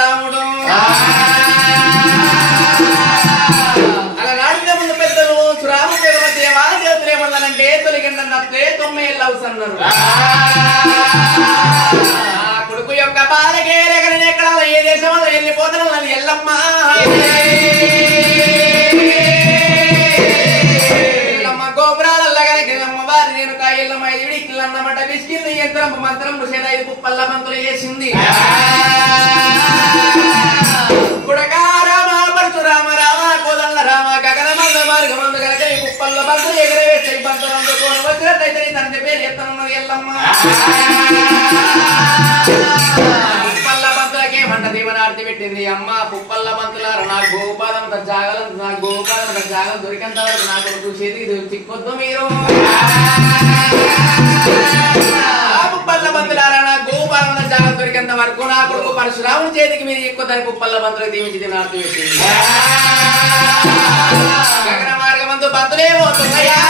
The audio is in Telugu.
రాముడు అలనాడిన ముందు పెద్దలు దేవాదేవతలు ఏమన్నారంటే తొలగిందంటే 9 ఏళ్ళు అవసరన్నారు కొడుకు యొక్క బాలకే లేకనే ఎక్కడ ఏ దేశంలో వెళ్ళిపోతాను నన్ను ఎల్లమ్మ అన్నమాట విసిగింది యంత్రం మంత్రం పుప్పల్ల మంత్రులు చేసింది రామ రామ కోదండ రామ గగనమంద మార్గమందు కనుక ఈ కుప్పల్ల బంతులు ఎగరవేస్తే ఈ బంతులు అందుకోని వచ్చినట్లయితే తండ్రి పేరు ఎత్తనున్నది ఎల్లమ్మ పుప్పల్ల బంతులకే మంట దీవనార్తి పెట్టింది అమ్మ పుప్పల్ల బంతులార నా గోపాలం జాగలం నా గోపాలం జాగం దొరికేంత వరకు నా కొడుకు చేతికి చిక్కొద్దు మీరు పుప్పల్ల బంతులారా నా గోపాలం జాగం దొరికేంత వరకు నా కొడుకు పరశురాముని చేతికి మీరు ఎక్కువ పుప్పల్ల బంతులకు దీవించి తినార్తి పెట్టింది గగన మార్గమందు బంతులే పోతున్నాయా